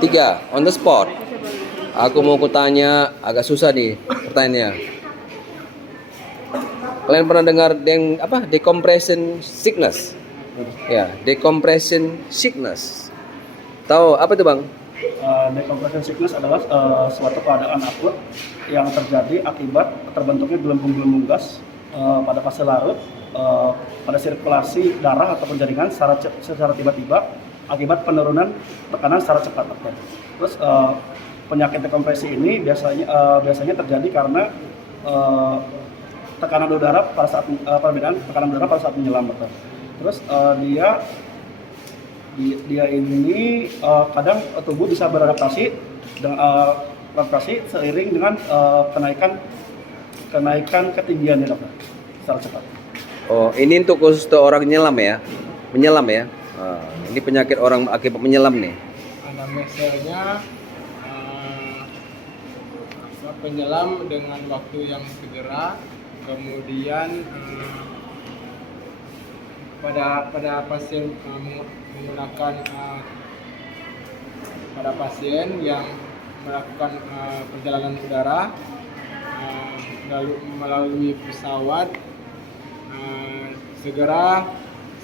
3 on the spot. Aku mau kutanya agak susah nih pertanyaannya. Kalian pernah dengar decompression sickness? Ya, decompression sickness. Tahu apa itu, Bang? Decompression sickness adalah suatu keadaan akut yang terjadi akibat terbentuknya gelembung-gelembung gas pada fase larut pada sirkulasi darah ataupun jaringan secara tiba-tiba akibat penurunan tekanan secara cepat. Terus penyakit dekompresi ini biasanya terjadi karena tekanan udara pada saat perbedaan tekanan udara pada saat menyelam. Terus dia ini kadang tubuh bisa beradaptasi dengan seiring dengan kenaikan ketinggian ya, dokter, secara cepat. Oh, ini untuk khusus orang menyelam ya? Menyelam ya? Ini penyakit orang akibat menyelam nih. Anamnesanya penyelam dengan waktu yang segera, kemudian pada pasien menggunakan pada pasien yang melakukan perjalanan udara lalu melalui pesawat segera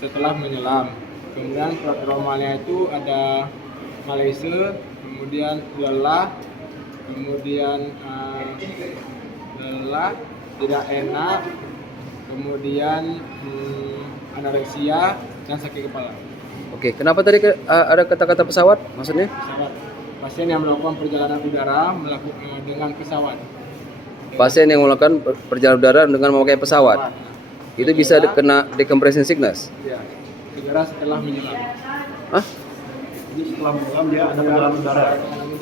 setelah menyelam. Kemudian prodromalnya itu ada Malaysia, kemudian lelah, kemudian lelah, tidak enak, kemudian anoreksia dan sakit kepala. Oke, kenapa tadi ada kata-kata pesawat? Maksudnya? Pesawat. Pasien yang melakukan perjalanan udara dengan pesawat. Pasien yang melakukan perjalanan udara dengan memakai pesawat. Itu bisa kena decompression sickness? Ya, segera setelah menyelam. Hah? Jadi setelah menyelam dia ada perjalanan udara.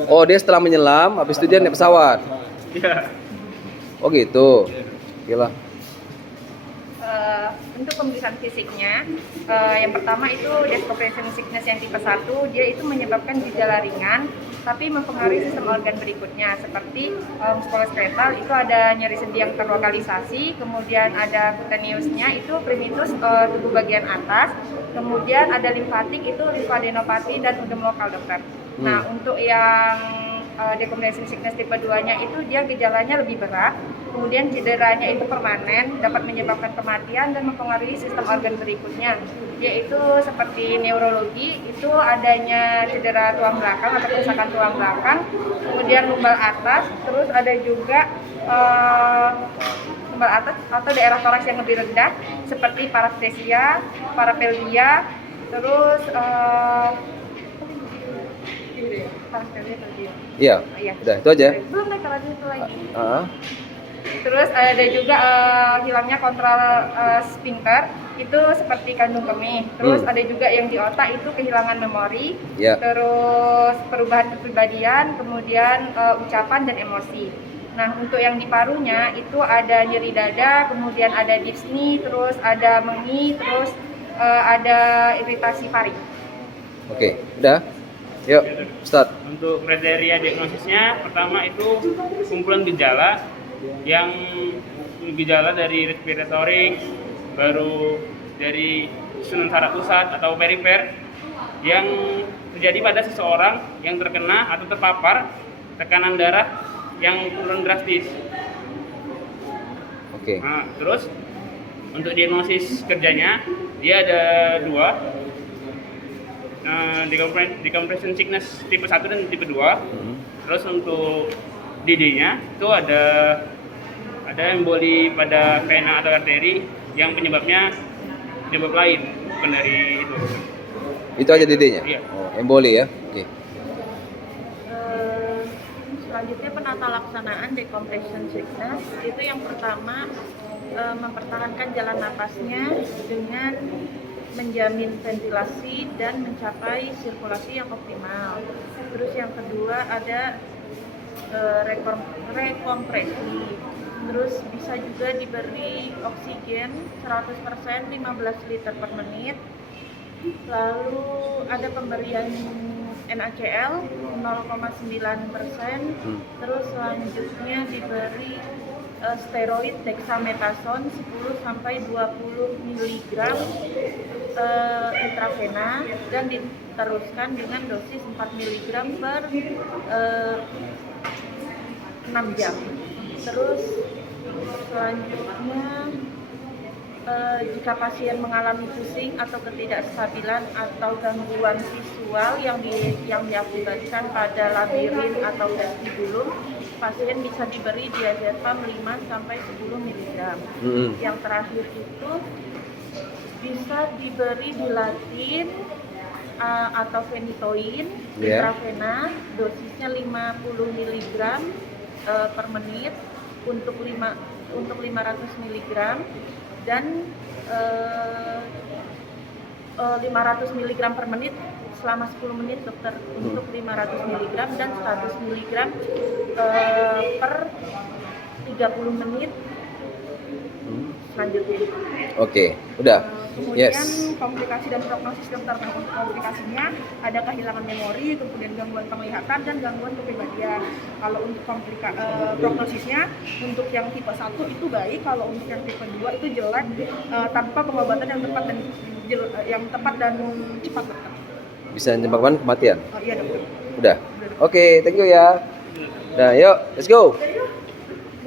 Oh, dia setelah menyelam, habis itu dia naik pesawat. Iya. Oh gitu. Gila. Untuk pemeriksaan fisiknya, yang pertama itu decompression sickness yang tipe 1, dia itu menyebabkan gejala ringan tapi mempengaruhi sistem organ berikutnya seperti muskuloskeletal itu ada nyeri sendi yang terlokalisasi, kemudian ada cutaneousnya itu primitus tubuh bagian atas, kemudian ada limfatik itu limfadenopati dan udem lokal, dokter. Nah, untuk yang decompression sickness tipe 2-nya itu dia gejalanya lebih berat, kemudian cederanya itu permanen, dapat menyebabkan kematian dan mempengaruhi sistem organ berikutnya, yaitu seperti neurologi, itu adanya cedera tulang belakang atau kerusakan tulang belakang, kemudian lumbal atas, terus ada juga lumbal atas atau daerah toraks yang lebih rendah, seperti paresthesia, parapelvia, terus Iya. Udah, itu aja. Belum deh, kalau itu lagi. Terus ada juga hilangnya kontrol sphincter itu seperti kandung kemih. Terus ada juga yang di otak itu kehilangan memori. Ya. Terus perubahan kepribadian, kemudian ucapan dan emosi. Nah, untuk yang di parunya itu ada nyeri dada, kemudian ada dyspnea, terus ada mengi, terus ada iritasi pari. Oke, udah. Yuk, start. Untuk kriteria diagnosisnya, pertama itu kumpulan gejala yang gejala dari respiratory, baru dari susunan saraf pusat atau perifer yang terjadi pada seseorang yang terkena atau terpapar tekanan darah yang turun drastis. Oke. Nah, terus untuk diagnosis kerjanya dia ada dua. Decompression sickness tipe 1 dan tipe 2. Terus untuk DD-nya itu ada emboli pada vena atau arteri yang penyebab lain, bukan dari itu. Itu aja DD-nya? Iya. Oh, emboli ya. Oke. Selanjutnya penata laksanaan decompression sickness itu yang pertama mempertahankan jalan napasnya dengan menjamin ventilasi dan mencapai sirkulasi yang optimal. Terus yang kedua ada rekompresi. Terus bisa juga diberi oksigen 100% 15 liter per menit. Lalu ada pemberian NaCl 0,9%. Terus selanjutnya diberi steroid dexamethasone 10 sampai 20 mg intravena dan diteruskan dengan dosis 4 mg per 6 jam. Terus selanjutnya jika pasien mengalami pusing atau ketidakstabilan atau gangguan visual yang diakibatkan pada labirin atau vestibulum, pasien bisa diberi diazepam 5 sampai 10 mg. Yang terakhir itu bisa diberi dilatin atau phenytoin intravena, dosisnya 50 mg per menit untuk 500 mg dan 500 mg per menit selama 10 menit dokter untuk 500 mg dan 100 mg per 30 menit selanjutnya. Oke, udah. Kemudian Yes. komplikasi dan prognosis dokter. Nah, untuk komplikasinya ada kehilangan memori, kemudian gangguan penglihatan dan gangguan kepribadian. Kalau untuk prognosisnya untuk yang tipe 1 itu baik, kalau untuk yang tipe 2 itu jelek tanpa pengobatan yang tepat dan cepat dokter. Bisa menyebabkan kematian. Iya dokter. Udah. Oke, thank you ya. Nah, yuk, let's go.